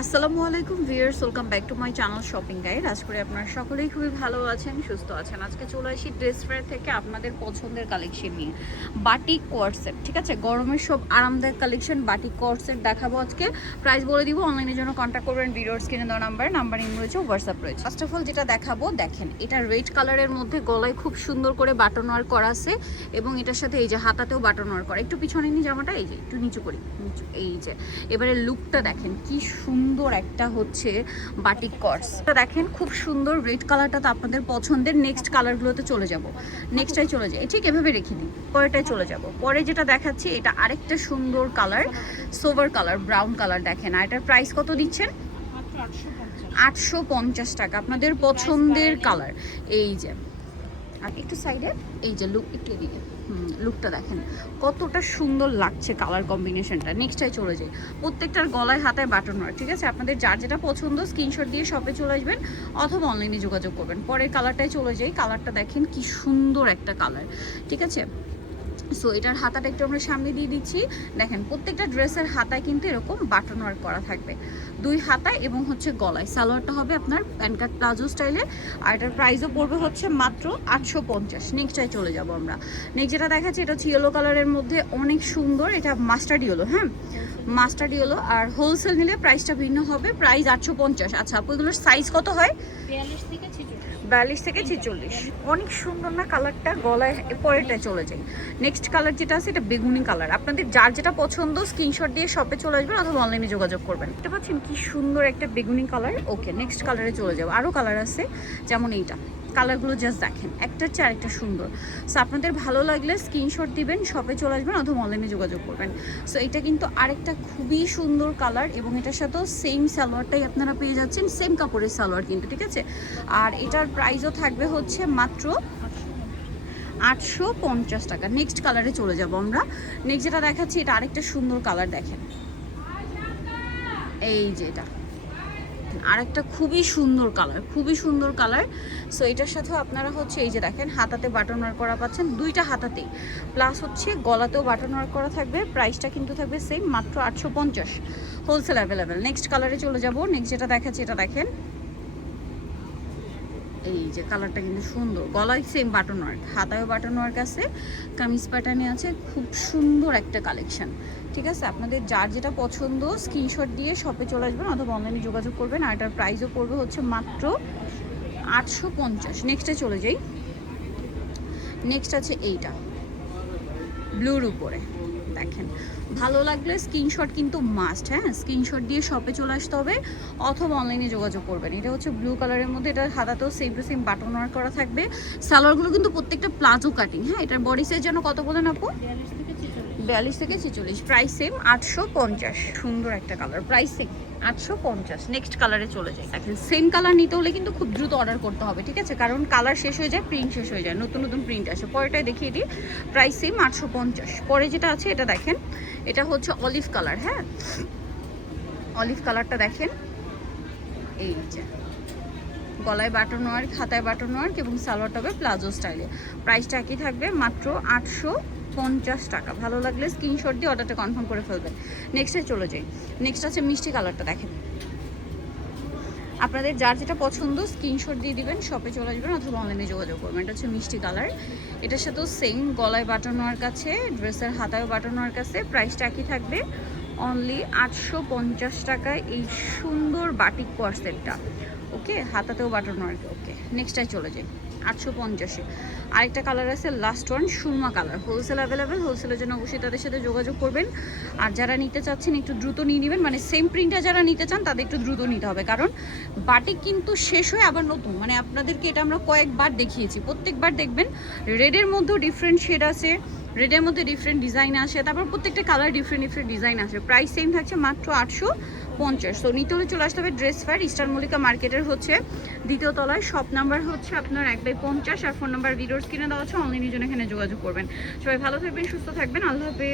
আসসালামু আলাইকুম viewers, welcome back to my channel shopping guide. আশা করি আপনারা সকলেই খুবই ভালো আছেন, সুস্থ আছেন। আজকে চলে আসি ড্রেস ফেয়ার থেকে আপনাদের পছন্দের কালেকশন নিয়ে। বাটিক কোয়ার্সেট, ঠিক আছে, গরমের সব আরামদায়ক কালেকশন বাটিক কোয়ার্সেট দেখাবো আজকে। প্রাইস বলে দিব, অনলাইনের জন্য কন্ট্যাক্ট করবেন ভিডিওর স্ক্রিনে দেওয়া নাম্বার ইন রয়েছে, হোয়াটসঅ্যাপ রয়েছে। ফার্স্ট অফ অল যেটা দেখাবো, দেখেন এটা রেড কালারের মধ্যে গলায় খুব সুন্দর করে বাটন ওয়ার্ক করা আছে এবং এটার সাথে এই যে হাতাতেও বাটন ওয়ার্ক করা। একটু পিছনে নিয়ে জামাটা এই যে একটু নিচু করি, নিচু, এই যে এবারে লুকটা দেখেন কি সুন্দর একটা হচ্ছে বাটিক কর্স। দেখেন খুব সুন্দর রেড কালারটা তো আপনাদের পছন্দের। নেক্সট কালারগুলোতে চলে যাব, নেক্সটটাই চলে যায়, ঠিক এভাবে রেখে দিই, পরেরটাই চলে যাব। পরে যেটা দেখাচ্ছি এটা আরেকটা সুন্দর colour, sober colour, brown colour. দেখেন আর এটার প্রাইস কত দিচ্ছেন? 850 টাকা, আপনাদের পছন্দের কালার। এই যে আর একটু সাইডে এই যে লুক, একটু এদিকে, লুকটা দেখেন কতটা সুন্দর লাগছে কালার কম্বিনেশনটা। নেক্সটটাই চলে যায়, প্রত্যেকটার গলায় হাতায় বাটন ওয়ার্ক, ঠিক আছে। আপনাদের যার যেটা পছন্দ স্ক্রিনশট দিয়ে শপে চলে আসবেন অথবা অনলাইনে যোগাযোগ করবেন। পরের কালারটাই চলে যাই, কালারটা দেখেন কি সুন্দর একটা কালার, ঠিক আছে। সো এটার হাতাটা একটু আমরা সামনে দিয়ে দিচ্ছি। দেখেন প্রত্যেকটা ড্রেসের হাতায় কিন্তু এরকম বাটন ওয়ার্ক করা থাকবে, দুই হাতায় এবং হচ্ছে গলায়। সালোয়ারটা হবে আপনার প্যান্ট কাট প্লাজো স্টাইলে, আর এটার প্রাইসও পড়বে হচ্ছে মাত্র 850। নেক্সটটাই চলে যাব আমরা। নেক্সট যেটা দেখাচ্ছি এটা হচ্ছে ইয়েলো কালারের মধ্যে, অনেক সুন্দর। এটা মাস্টার্ড ইয়েলো, হ্যাঁ মাস্টার্ড ইয়েলো। আর হোলসেল নিলে প্রাইসটা ভিন্ন হবে, প্রাইস 850। আচ্ছা আপু এগুলোর সাইজ কত হয়? 42 থেকে 46। অনেক সুন্দর না কালারটা, গলায় পরেরটায় চলে যায়। নেক্সট কালার যেটা আছে এটা বেগুনি কালার। আপনাদের যার যেটা পছন্দ স্ক্রিনশট দিয়ে শপে চলে আসবেন অথবা অনলাইনে যোগাযোগ করবেন। দেখতে পাচ্ছেন কি সুন্দর একটা বেগুনি কালার। ওকে নেক্সট কালারে চলে যাবো। আরও কালার আছে, যেমন এইটা, কালারগুলো জাস্ট দেখেন একটার চেয়ে আরেকটা সুন্দর। সো আপনাদের ভালো লাগলে স্ক্রিনশট দিবেন, শপে চলে আসবেন অথবা অনলাইনে যোগাযোগ করবেন। সো এটা কিন্তু আরেকটা খুবই সুন্দর কালার এবং এটার সাথেও সেম সালোয়ারটাই আপনারা পেয়ে যাচ্ছেন, সেম কাপড়ের সালোয়ার কিন্তু, ঠিক আছে। আর এটার প্রাইসও থাকবে হচ্ছে মাত্র 850 টাকা। নেক্সট কালারে চলে যাব আমরা। নেক্সট যেটা দেখাচ্ছি এটা আরেকটা সুন্দর কালার, দেখেন এই যে এটা আরেকটা খুবই সুন্দর কালার, খুবই সুন্দর কালার। সো এটার সাথেও আপনারা হচ্ছে এই যে দেখেন হাতাতে বাটন ওয়ার্ক করা পাচ্ছেন, দুইটা হাতাতেই, প্লাস হচ্ছে গলাতেও বাটন ওয়ার্ক করা থাকবে। প্রাইসটা কিন্তু থাকবে সেম, মাত্র 850, হোলসেল অ্যাভেলেবেল। নেক্সট কালারে চলে যাব। নেক্সট যেটা দেখাচ্ছি এটা দেখেন এই যে কালারটা কিন্তু সুন্দর, গলায় সেম বাটন ওয়ার্ক, হাতায়ও বাটন ওয়ার্ক আছে, কামিজ প্যাটার্নে আছে, খুব সুন্দর একটা কালেকশন, ঠিক আছে। আপনাদের যার যেটা পছন্দ স্ক্রিনশট দিয়ে শপে চলে আসবেন অথবা অনলাইনে যোগাযোগ করবেন। আর এটার প্রাইসও পড়বে হচ্ছে মাত্র 850। নেক্সটে চলে যাই। নেক্সট আছে এইটা ব্লুর উপরে, দেখেন ভালো লাগলে স্ক্রিনশট কিন্তু মাস্ট, হ্যাঁ স্ক্রিনশট দিয়ে শপে চলে আসতে হবে অথবা অনলাইনে যোগাযোগ করবেন। এটা হচ্ছে ব্লু কালারের মধ্যে, এটার হাতাতেও same to same button work করা থাকবে। সালোয়ারগুলো কিন্তু প্রত্যেকটা প্লাজো কাটিং, হ্যাঁ। এটার বডি সাইজ যেন কত বলেন আপু? 42 থেকে 46। Price same 850। সুন্দর একটা কালার, প্রাইস সেম 850। নেক্সট কালারে চলে যায়। দেখেন সেম কালার নিতে হলে কিন্তু খুব দ্রুত অর্ডার করতে হবে, ঠিক আছে, কারণ কালার শেষ হয়ে যায়, প্রিন্ট শেষ হয়ে যায়, নতুন নতুন প্রিন্ট আসে। পরেরটাই দেখিয়ে দিই, প্রাইস সেম 850। পরে যেটা আছে এটা দেখেন, এটা হচ্ছে অলিভ কালার, হ্যাঁ অলিভ কালারটা দেখেন এই যে গলায় বাটন ওয়ার্ক, হাতায় বাটন ওয়ার্ক এবং সালোয়ারটা হবে প্লাজো স্টাইলে। প্রাইসটা একই থাকবে, মাত্র 850 টাকা। ভালো লাগলে স্ক্রিনশট দিয়ে অর্ডারটা কনফার্ম করে ফেলবেন। নেক্সটে চলে যাই। নেক্সট আছে মিষ্টি কালারটা, দেখেন আপনাদের যার যেটা পছন্দ স্ক্রিনশট দিয়ে দিবেন, শপে চলে আসবেন অথবা অনলাইনে যোগাযোগ করবেন। এটা হচ্ছে মিষ্টি কালার, এটার সাথেও সেম গলায় বাটন ওয়ার্ক আছে, ড্রেসের হাতায়ও বাটন ওয়ার্ক আছে। প্রাইসটা একই থাকবে, অনলি 850 টাকায় এই সুন্দর বাটিক কোয়ার্সেটটা। ওকে হাতাতেও বাটন ওয়ার্ক। ওকে নেক্সটটাই চলে যাই, 850-এ। আরেকটা কালার আছে লাস্ট ওয়ান, সুরমা কালার। হোলসেল অ্যাভেলেবেল, হোলসেলের জন্য অবশ্যই তাদের সাথে যোগাযোগ করবেন। আর যারা নিতে চাচ্ছেন একটু দ্রুত নিয়ে নেবেন, মানে সেম প্রিন্টটা যারা নিতে চান তাদের একটু দ্রুত নিতে হবে, কারণ বাটিক কিন্তু শেষ হয়ে আবার নতুন, মানে আপনাদেরকে এটা আমরা কয়েকবার দেখিয়েছি, প্রত্যেকবার দেখবেন রেডের মধ্যেও ডিফারেন্ট শেড আছে, রেডের মধ্যে ডিফারেন্ট ডিজাইন আসে, তারপর প্রত্যেকটা কালার ডিফারেন্ট ডিফারেন্ট ডিজাইন আসে। প্রাইস সেম থাকছে, মাত্র 850। তো নিতে হলে চলে আসতে হবে ড্রেস ফেয়ার, ইস্টার মল্লিকা মার্কেটের হচ্ছে দ্বিতীয় তলায়। শপ নাম্বার হচ্ছে আপনার 1/50 আর ফোন নাম্বার ভিডিওর স্ক্রিনে দেওয়া আছে। অনলাইনের জন্য এখানে যোগাযোগ করবেন। সবাই ভালো থাকবেন, সুস্থ থাকবেন, আল্লাহ হাফেজ।